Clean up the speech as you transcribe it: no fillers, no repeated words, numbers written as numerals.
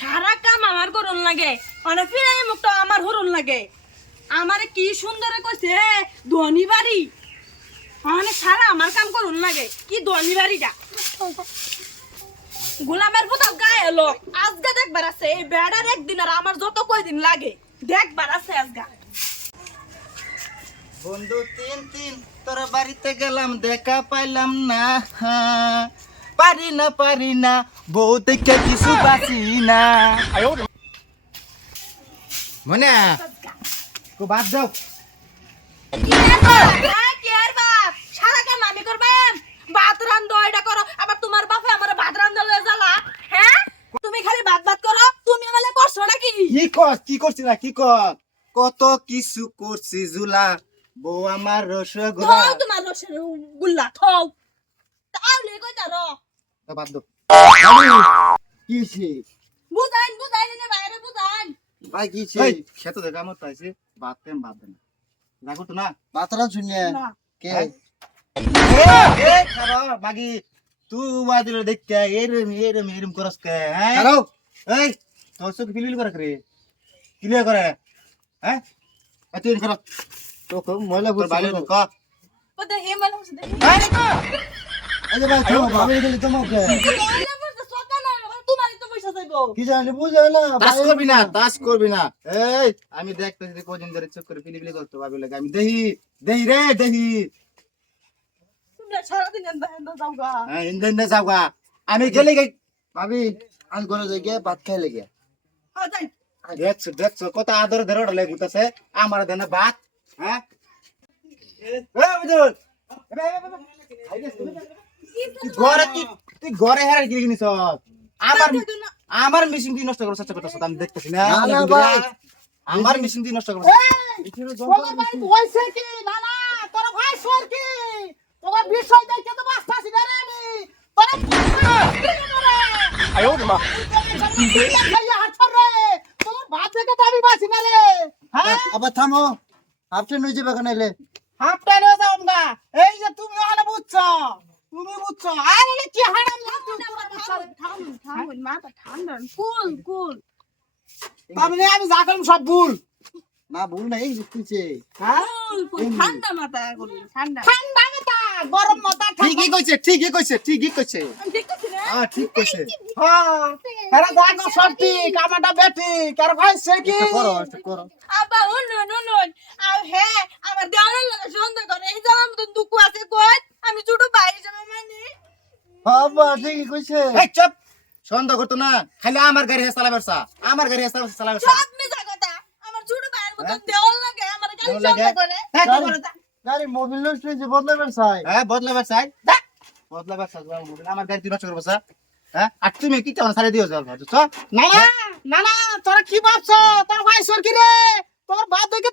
সারা কাম আমার করুন লাগে মানে ফিরাই মুখটা আমার হরুন লাগে আমারে কি সুন্দর কইছে ধনী বাড়ি মানে সারা আমার কাম করুন লাগে কি ধনী বাড়িটা গোলামের পুতা গায়ে লোক আজকে দেখবার আছে এই বেড়ার একদিন আর আমার যত কয়দিন লাগে দেখবার আছে আজকে বন্ধু তিন তিন তোর বাড়িতে গেলাম দেখা পাইলাম না পারি না বউ দেখে কিছু বাঁচি না মনে তো বাদ দাও কি আর বাপ সারা কাম আমি করবাম ভাত রান্ধো এটা করো আবার তোমার বাপে আমার ভাত রান্ধা লয়ে জ্বালা হ্যাঁ তুমি খালি ভাত ভাত করো তুমি আমালে করছো নাকি কি করছি না কি কর কত কিছু করছি জুলা বউ আমার রসগোল্লা থও তোমার রসের গুল্লা থও তাহলে কইতা র তো বাদ দাও কি হইছে বুঝাইন নে বাইরে বুঝাইন ভাই কি হইছে খেতে দেখা মত পাইছে বাদ দেন রাখো তো না বাতরা শুনিয়ে না কে এ খারা বাগি তুই ওয়াদিল দেখতে এরম করস কে হ্যাঁ খারো এই তোর চোখ ফিলিল করে ক্লিয়ার করে হ্যাঁ তুই কর তো ময়লা তোর বুঝছ বাইরে ক ও দে হে মালম সে দে আরে ভাই তো ভাবে গেলি তোমাকে কইলা বুঝছ সকা না তোমারই তো পয়সা যাইবো কি জানি বুঝাই না তাস করবি না এই আমি দেখতেছি কদিন ধরে চোখ করে ফিলিবিলি করতে ভাবি লাগে আমি দেহি তুমি সারা দিন এন্ড যাওগা হ্যাঁ ইন্দিন যাওগা আমি গেলে গে ভাবি আন করে যাই ভাত খাই লাগে হ্যাঁ যাই দেখছো কত আদর ধরে ওটা লেগুতেছে আমার দেনা ভাত হ্যাঁ তুই ঘরে হেরাই গিয়ে নিছ আমার মেশিন তুই নষ্ট করার চেষ্টা করতেছ আমি দেখতেছি না না ভাই আমার মেশিন তুই নষ্ট করছিস তোমার বাড়ি হইছে কি না না তোর ভাই সর কি তোমার বিষয় দেখে তো বাস্তাছি না রে আমি তোরা আয়ো মা খাইয়া হাত ছড় রে তোমার ভাত দেখে তো আমি বাসি না রে হ্যাঁ আবার থামো হাফটে নই যাবে কেন এলে হাফ টাইম হয়ে যাও না এই যে তুমি ওখানে বুঝছো তুমি বুঝছো আরে কি হারাম না তুই ঠান্ডা মাথা ঠান্ডা কুল তাহলে আমি যা করলাম সব ভুল না ভুল নাই বুঝতেছে হ্যাঁ ঠান্ডা মাথা ঠান্ডা মাথা গরম মাথা ঠিকই কইছে আমি দেখতেছি না হ্যাঁ ঠিক কইছে হ্যাঁ এরা দেখো সব ঠিক আমারটা বেটি কার ভাই সে কি করো করো আবা নুন আর হ্যাঁ আমার দেওয়ার লাগে সন্দেহ করে এই জানা মতন দুঃখ আছে কই আমি ছোট ভাই হিসেবে মানে বাবা ঠিকই কইছে এই চুপ সন্দেহ করতো না খালি আমার গাড়ি হেস চালাবেরছা আমার গাড়ি হেস চালাবেরছা সব মিছা কথা আমার ছোট ভাইয়ের মতন দেওয়ার লাগে আমার খালি দেওয়ার লাগে? সন্দেহ করে গাড়ি মোবিল নষ্ট হয়েছে বদলাবেন চাই হ্যাঁ বদলাবার চাই আমার গাড়ি তুই নষ্ট করবো হ্যাঁ আর তুমি কি চাও সারে দিও যাও বুঝছো না না তোরা কি ভাবছো তোর ভাই সর কি রে তোর বাপ দেখে